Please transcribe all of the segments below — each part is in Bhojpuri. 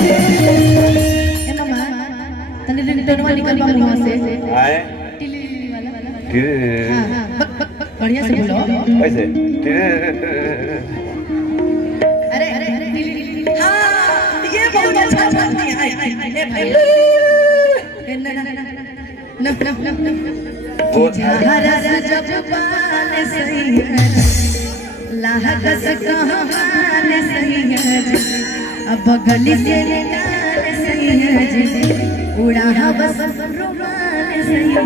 ए मामा तने रिंगटोन वाली निकल बा मुंह से आए टिली वाला हां हां बढ़िया से बोलो ऐसे अरे हां ये बहुत अच्छा बात है भाई न जहरस जब पान सही है लाहकस कहान सही है अब गली से निकाल सही है उड़ा बस रुमान सही है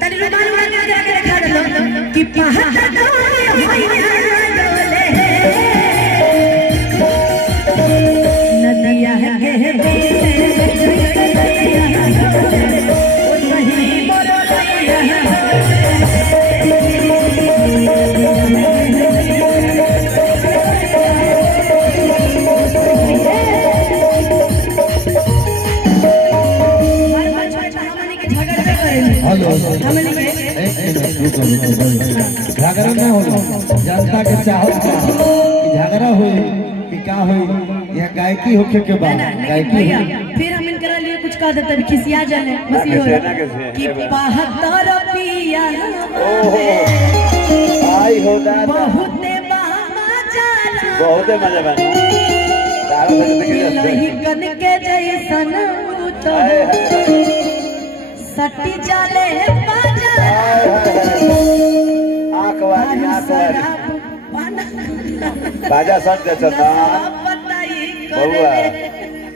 तनी रुमान उड़ा के रखा दो कि पहाड़ डोले होइया डोले नदिया के झगड़ा ना हो जनता के चाहत झगड़ा हो कि का हो यह गायकी होके के बाद गायकी फिर हम इनकरा लिए कुछ कह देते भी खिसिया जाने बस ये हो कि 72 पिया आई हो दादा बहुते मजा बहुते मजा बना तारा से नहीं कन के जैसन तो सट्टी जाले बाजा आंख वाली बाजा सट जा चलना बउआ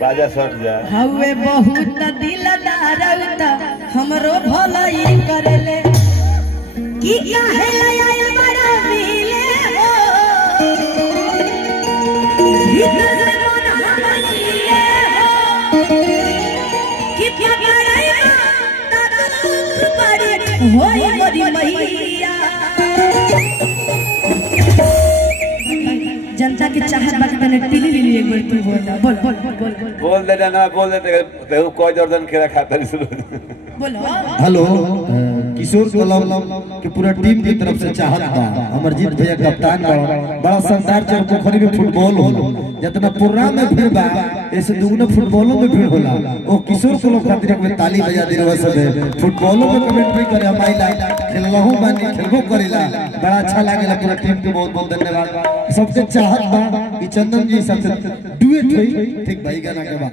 बाजा सट जा हवे बहुत दिलदार उता हमरो भलाई करेले की काहे आयल बड़ा मिले हो भीतर से मन हमलिए हो कि पकड़ाई दुख पड़े होई मोरी मैया जनता की चाहत बात तने टिली ली एक बार तू बोल दे ना बोल दे ते कोई दर्जन खेला खाता नहीं बोलो हेलो किशोर कलम के पूरा टीम की तरफ से चाहत बा अमरजीत भैया कप्तान बड़ा शानदार चौक पोखरी में फुटबॉल हो जितना प्रोग्राम में भीड़ बा ऐसे दुगना फुटबॉलों में भीड़ होला ओ किशोर कलम खातिर में ताली बजा दिलवा सब फुटबॉलों में कमेंट भी करे हमारी लाइन खेललहु बानी खेलबो करेला बड़ा अच्छा लागेला पूरा टीम के बहुत बहुत धन्यवाद सबके चाहत बा कि चंदन जी सबसे डुएट होई ठीक भाई गाना के बाद